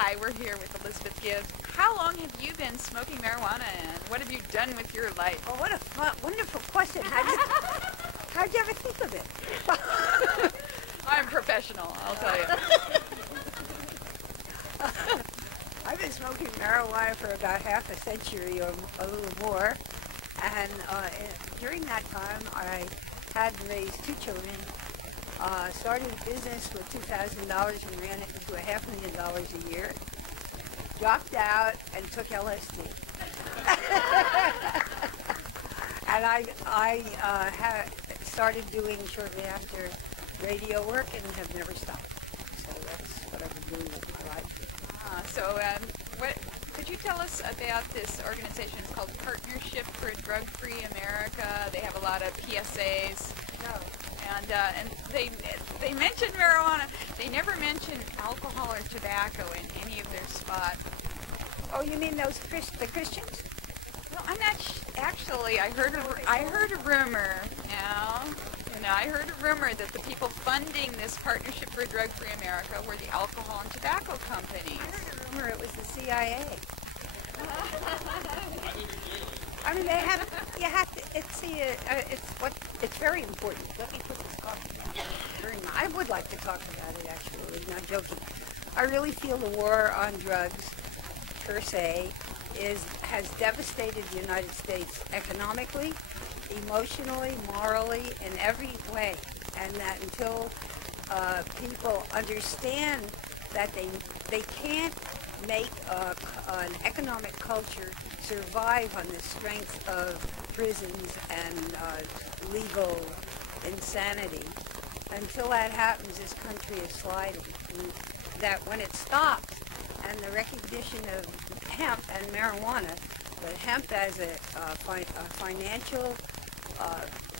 Hi, we're here with Elizabeth Gibbs. How long have you been smoking marijuana, and what have you done with your life? Oh, what a fun, wonderful question. How'd you ever think of it? I'm professional, I'll tell you. I've been smoking marijuana for about half a century or a little more, and during that time I had raised two children, started a business with $2,000 and ran it into $500,000 a year, dropped out and took LSD. And I started doing shortly after radio work and have never stopped. So that's what I've been doing with my life. Could you tell us about this organization? It's called Partnership for Drug-Free America. They have a lot of PSAs. No. And they mention marijuana. They never mention alcohol or tobacco in any of their spots. Oh, you mean those the Christians? Well, I'm not actually. I heard a rumor. I heard a rumor that the people funding this Partnership for Drug-Free America were the alcohol and tobacco companies. I heard a rumor it was the CIA. I mean, it's very important. Let me put this coffee down. I would like to talk about it, actually, not joking. I really feel the war on drugs, per se, has devastated the United States economically, emotionally, morally, in every way. And that until people understand that they can't make an economic culture survive on the strength of prisons and legal insanity. Until that happens, this country is sliding. And that when it stops, and the recognition of hemp and marijuana, but hemp as a financial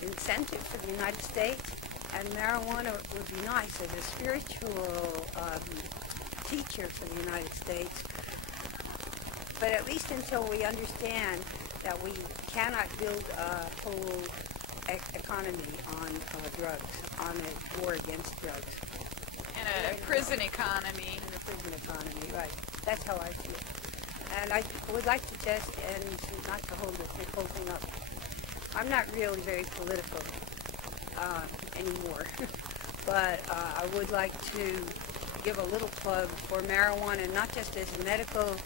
incentive for the United States, and marijuana would be nice as a spiritual teacher for the United States. But at least until we understand that we cannot build a whole economy on drugs, on a war against drugs. And a prison economy. And a prison economy, right. That's how I feel. And I would like to just, and not to hold the whole thing up, I'm not really very political anymore, but I would like to give a little plug for marijuana, not just as medical,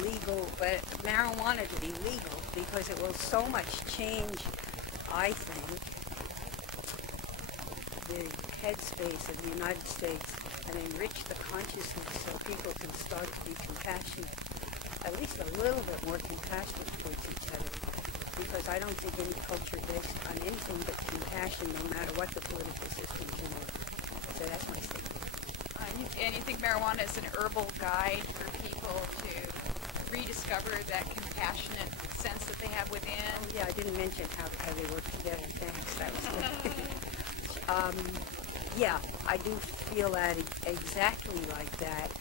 legal, but marijuana to be legal, because it will so much change, I think, the headspace of the United States and enrich the consciousness so people can start to be compassionate, at least a little bit more compassionate towards each other, because I don't think any culture based on anything but compassion, no matter what the political system can do. So that's my statement. And you think marijuana is an herbal guide for people to rediscover that compassionate sense that they have within? Oh, yeah, I didn't mention how they work together. Thanks, that was good. Yeah, I do feel that exactly like that.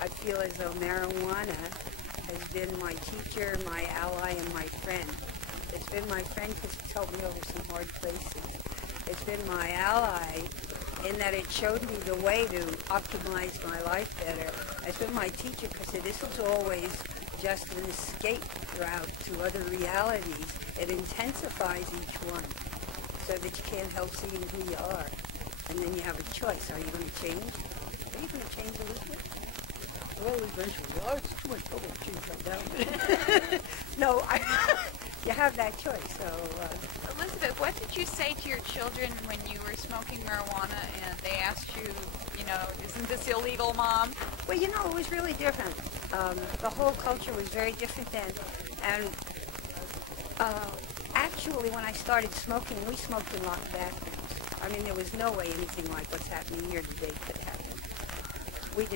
I feel as though marijuana has been my teacher, my ally, and my friend. It's been my friend because it's helped me over some hard places. It's been my ally in that it showed me the way to optimize my life better. It's been my teacher because it isn't always just an escape route to other realities. It intensifies each one so that you can't help seeing who you are. And then you have a choice. Are you going to change? Are you going to change a little bit? Well, eventually. Oh, it's too much trouble to change right now. No, you have that choice. So, Elizabeth, what did you say to your children when you were smoking marijuana and they asked you, isn't this illegal, Mom? Well, it was really different. The whole culture was very different then. And actually, when I started smoking, we smoked in locked bathrooms. I mean, there was no way anything like what's happening here today could happen. We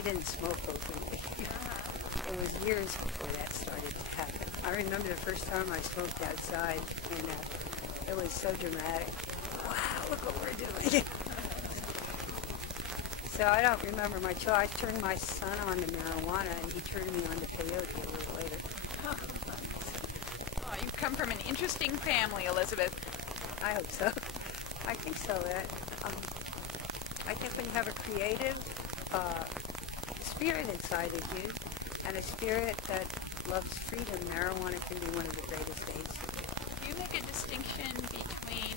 didn't smoke openly. It was years before that started to happen. I remember the first time I smoked outside, and it was so dramatic. Wow, look what we're doing. So I don't remember my child. I turned my son on to marijuana, and he turned me on to peyote a little later. Oh, you come from an interesting family, Elizabeth. I hope so. I think so. I think when you have a creative spirit inside of you, and a spirit that loves freedom. Marijuana can be one of the greatest aids. Do you make a distinction between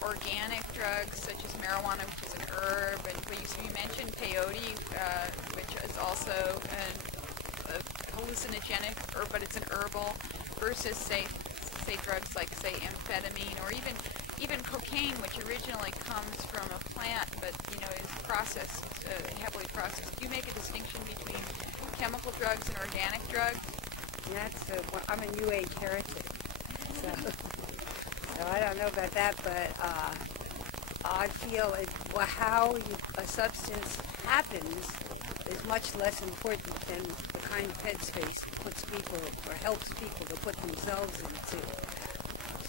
organic drugs such as marijuana, which is an herb, and you mentioned peyote, which is also a hallucinogenic herb, but it's an herbal, versus say drugs like say amphetamine or even cocaine, which originally comes from a plant but is processed, heavily processed. Do you make a distinction between chemical drugs and organic drugs? I'm a New Age heretic, so I don't know about that, but I feel how a substance happens is much less important than the kind of headspace it puts people or helps people to put themselves into.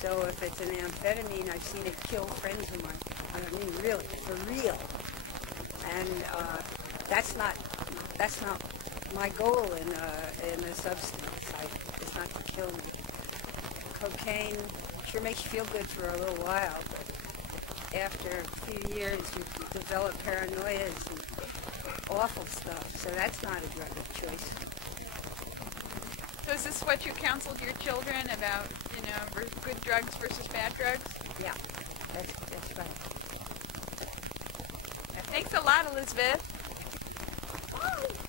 So if it's an amphetamine, I've seen it kill friends of mine. I mean, really, for real. And that's not my goal in a substance. It's not to kill me. Cocaine sure makes you feel good for a little while, but after a few years, you develop paranoias and awful stuff. So that's not a drug of choice. So is this what you counseled your children about, good drugs versus bad drugs? Yeah, that's right. Thanks a lot, Elizabeth. Oh.